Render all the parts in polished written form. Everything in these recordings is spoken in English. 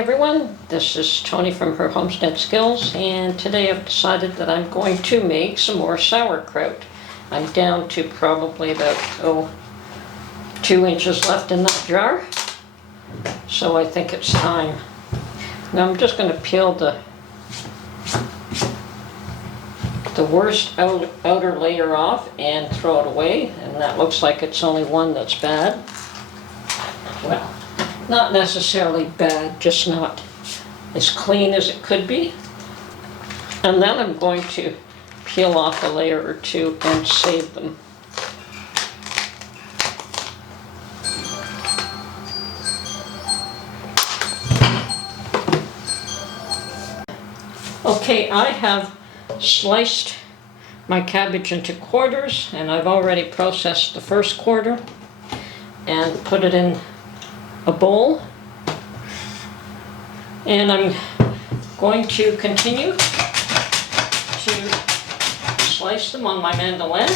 everyone, this is Tony from her Homestead Skills, and today I've decided that I'm going to make some more sauerkraut. I'm down to probably about 2 inches left in that jar, so I think it's time. Now I'm just going to peel the worst outer layer off and throw it away, and that looks like it's only one that's bad. Well, not necessarily bad, just not as clean as it could be. And then I'm going to peel off a layer or two and save them. Okay, I have sliced my cabbage into quarters, and I've already processed the first quarter and put it in a bowl, and I'm going to continue to slice them on my mandolin.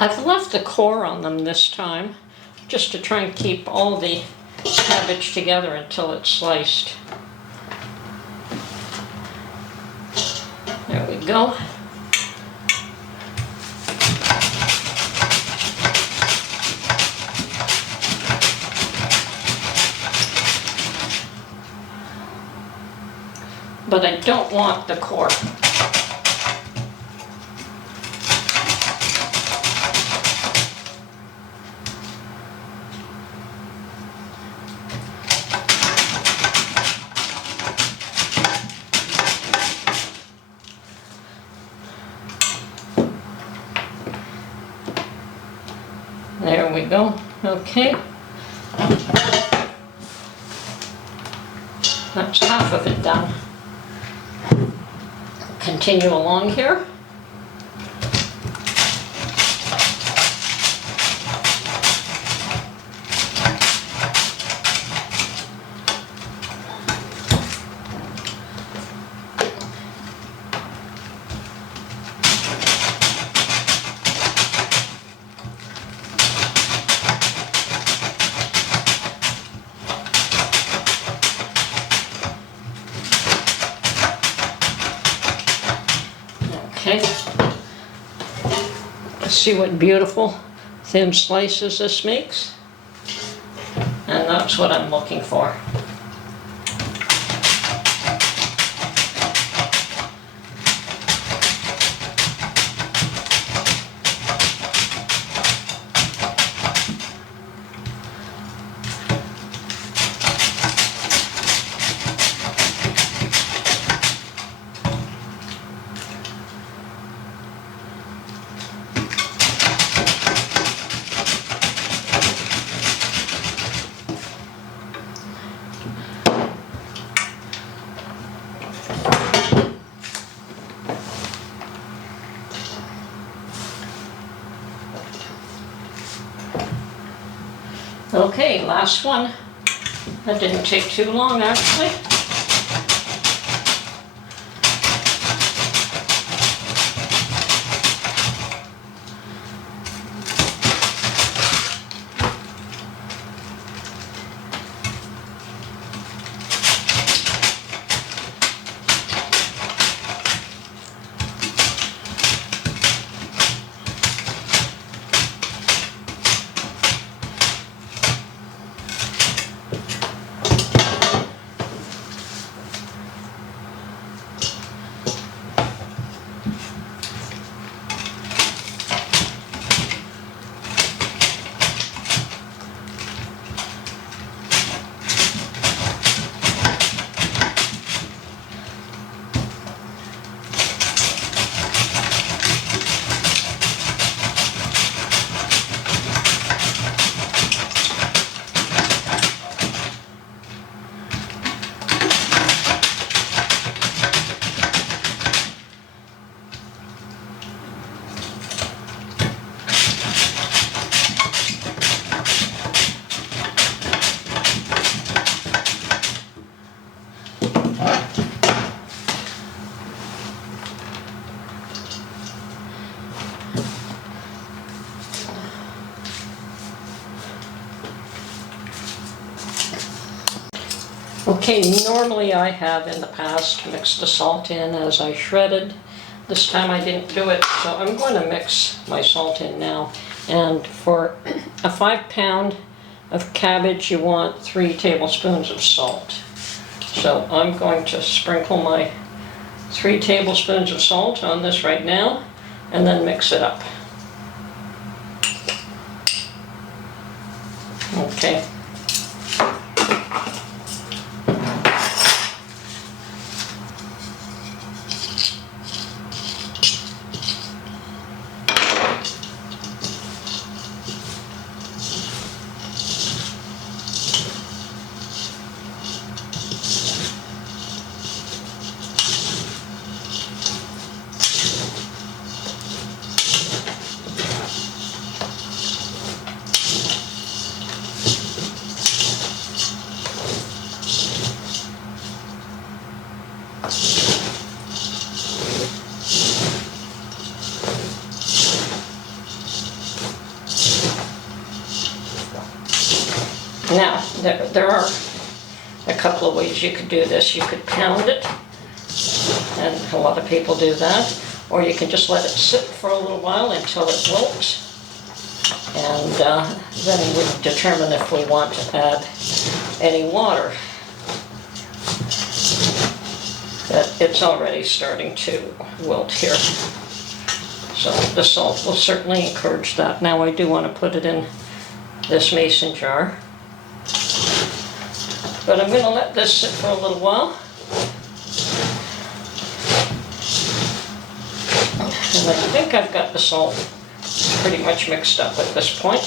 I've left the core on them this time just to try and keep all the cabbage together until it's sliced. There we go. But I don't want the core. There we go. Okay. That's half of it done. Continue along here. Okay, see what beautiful thin slices this makes, and that's what I'm looking for. Okay, last one. That didn't take too long, actually. Okay, normally I have in the past mixed the salt in as I shredded. This time I didn't do it, so I'm going to mix my salt in now. And for a 5-pound of cabbage, you want 3 tablespoons of salt. So I'm going to sprinkle my 3 tablespoons of salt on this right now, and then mix it up. Okay. Now, there are a couple of ways you could do this. You could pound it, and a lot of people do that, or you can just let it sit for a little while until it wilts, and then we determine if we want to add any water. It's already starting to wilt here, so the salt will certainly encourage that. Now I do want to put it in this mason jar. But I'm going to let this sit for a little while. And I think I've got the salt pretty much mixed up at this point.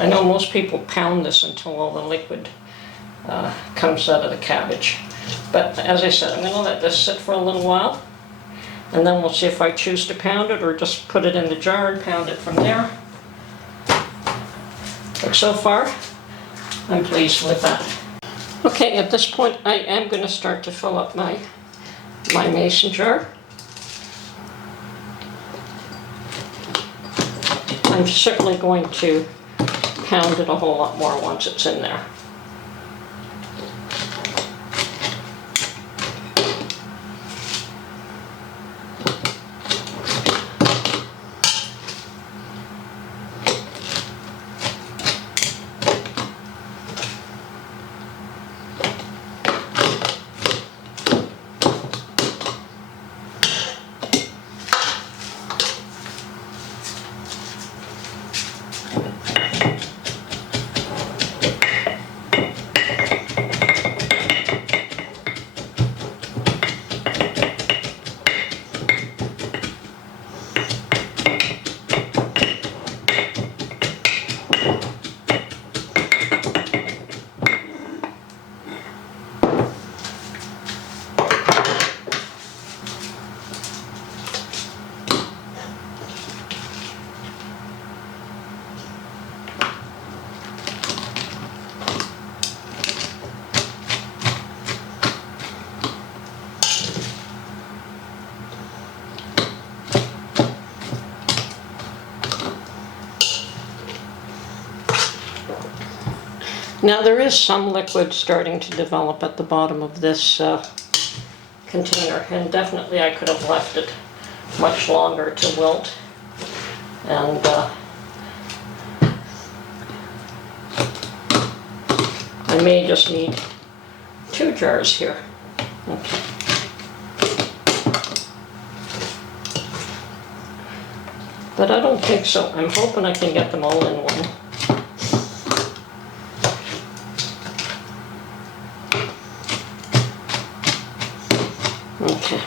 I know most people pound this until all the liquid comes out of the cabbage. But as I said, I'm going to let this sit for a little while, and then we'll see if I choose to pound it or just put it in the jar and pound it from there. But so far, I'm pleased with that. Okay, at this point I am going to start to fill up my mason jar. I'm certainly going to pound it a whole lot more once it's in there. Now there is some liquid starting to develop at the bottom of this container, and definitely I could have left it much longer to wilt. And I may just need 2 jars here. Okay. But I don't think so. I'm hoping I can get them all in one. Okay.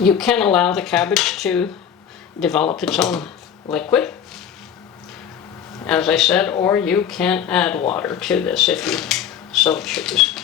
You can allow the cabbage to develop its own liquid, as I said, or you can add water to this if you so choose.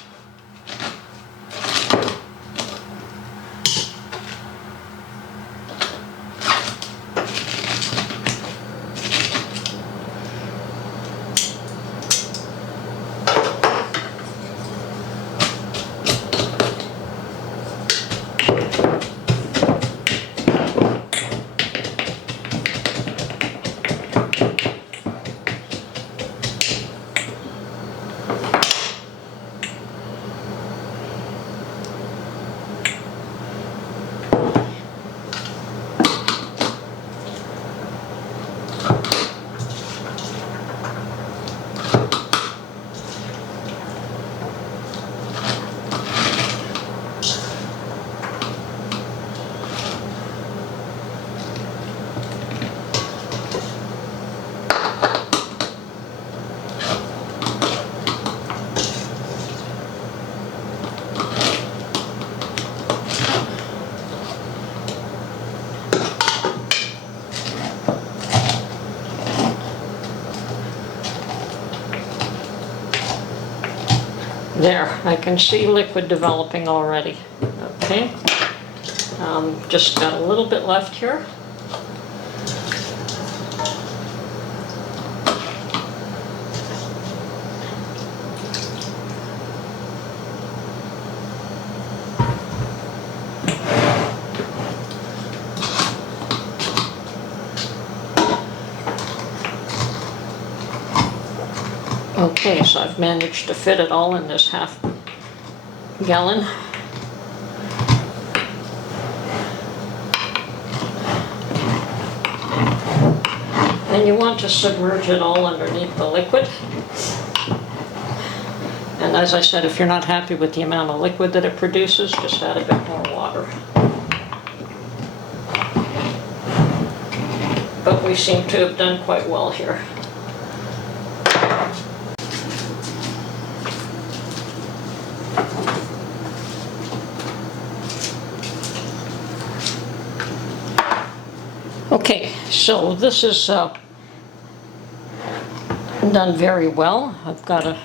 There, I can see liquid developing already. Okay, just got a little bit left here. Okay, so I've managed to fit it all in this half gallon. And you want to submerge it all underneath the liquid. And as I said, if you're not happy with the amount of liquid that it produces, just add a bit more water. But we seem to have done quite well here. Okay, so this is done very well. I've got a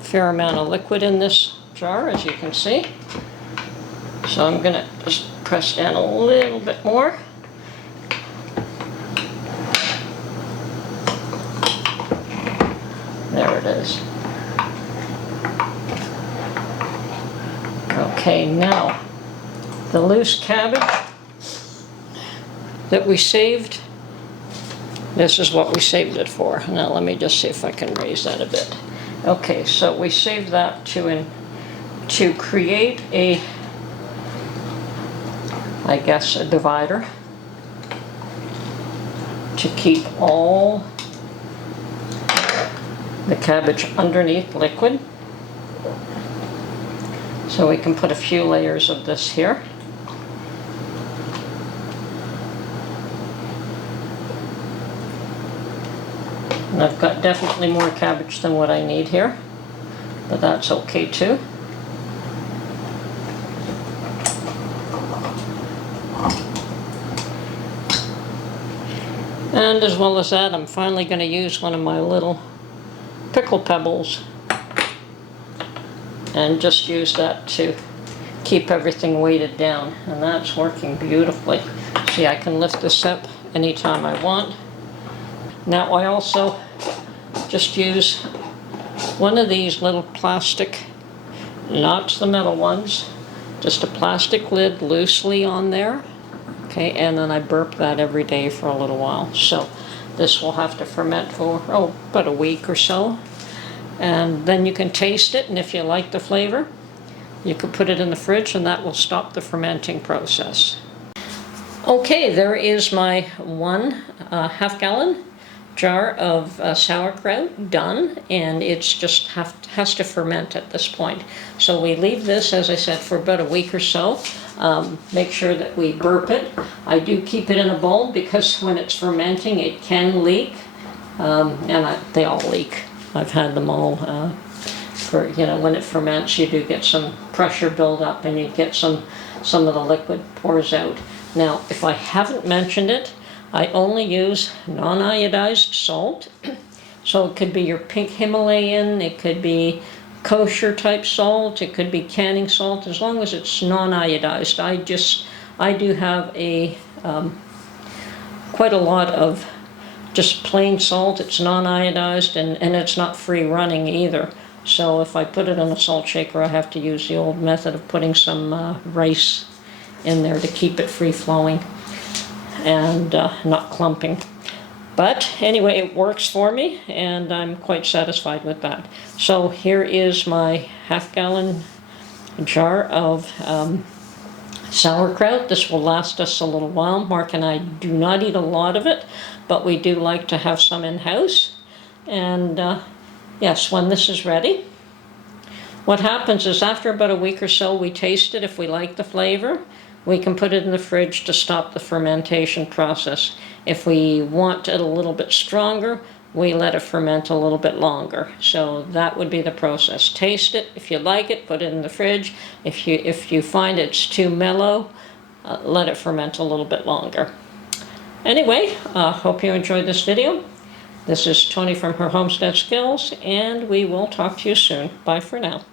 fair amount of liquid in this jar, as you can see. So I'm going to just press down a little bit more. There it is. Okay, now the loose cabbage that we saved, this is what we saved it for. Now let me just see if I can raise that a bit. Okay, so we saved that to create a, I guess, a divider to keep all the cabbage underneath liquid. So we can put a few layers of this here. And I've got definitely more cabbage than what I need here, but that's okay too. And as well as that, I'm finally going to use one of my little pickle pebbles and just use that to keep everything weighted down, and that's working beautifully. See, I can lift this up anytime I want. Now I also just use one of these little plastic, not the metal ones, just a plastic lid loosely on there. Okay, and then I burp that every day for a little while. So this will have to ferment for, about a week or so. And then you can taste it, and if you like the flavor, you could put it in the fridge, and that will stop the fermenting process. Okay, there is my one half-gallon jar of sauerkraut done, and it's just has to ferment at this point. So we leave this, as I said, for about a week or so. Make sure that we burp it. I do keep it in a bowl because when it's fermenting it can leak, they all leak. I've had them all. When it ferments, you do get some pressure build up, and you get some some of the liquid pours out. Now, if I haven't mentioned it, I only use non-iodized salt. So it could be your pink Himalayan, it could be kosher type salt, it could be canning salt, as long as it's non-iodized. I do have a quite a lot of just plain salt. It's non-iodized, and it's not free running either. So if I put it in a salt shaker, I have to use the old method of putting some rice in there to keep it free flowing and not clumping. But anyway, it works for me, and I'm quite satisfied with that. So here is my half-gallon jar of sauerkraut. This will last us a little while. Mark and I do not eat a lot of it, but we do like to have some in-house. And yes, when this is ready, what happens is after about a week or so, we taste it. If we like the flavor, we can put it in the fridge to stop the fermentation process. If we want it a little bit stronger, we let it ferment a little bit longer. So that would be the process. Taste it. If you like it, put it in the fridge. If you find it's too mellow, let it ferment a little bit longer. Anyway, hope you enjoyed this video. This is Tony from Her Homestead Skills, and we will talk to you soon. Bye for now.